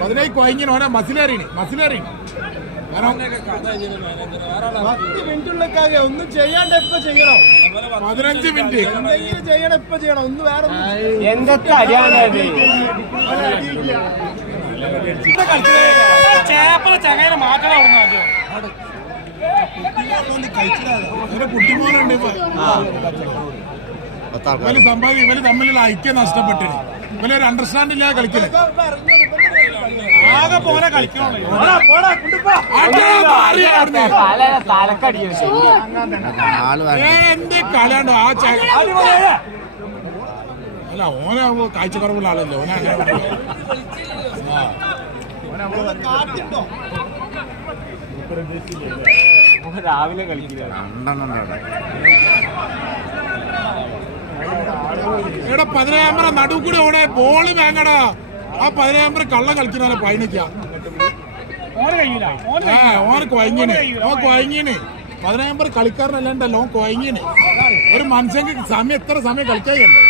പതിനായി കൊയങ്ങിന് ഓനെ മസിലേറിന് 10 മിനിറ്റുള്ളക്കാകെ ഒന്നും ചെയ്യാണ്ട് ഇപ്പൊ ചെയ്യണം. 15 മിനിറ്റ് എന്തെങ്കിലും ചെയ്യണം, ഇപ്പൊ ചെയ്യണം. ഒന്ന് വേറെ ചങ്ങനെ മാറ്റണം. കുട്ടിമോനുണ്ട് ഇവര് സമ്പാദി ഇവര് തമ്മിലുള്ള ഐക്യം നഷ്ടപ്പെട്ടിന്. ഇവരൊരു അണ്ടർസ്റ്റാൻഡ് ഇല്ലാതെ കളിക്കല്. ആകെ പോലെ കളിക്കണം. എന്ത് കളിയാണ്ടോ ആ അല്ല ഓനാകുമ്പോ കാഴ്ചക്കുറവുള്ള ആളല്ലേ ഓനെ രാവിലെ കളിക്കില്ല. ഇവിടെ 15 നടു കൂടെ ഓടെ ബോള് വേങ്ങടാ. ആ 15 കള്ളം കളിക്കുന്ന പയണിക്ക ഓന് കൊയങ്ങിന് 15 കളിക്കാരനല്ലാണ്ടല്ലോ ഓൻ കൊയങ്ങിന്. ഒരു മനുഷ്യക്ക് സമയം എത്ര സമയം കളിക്കാറുണ്ട്.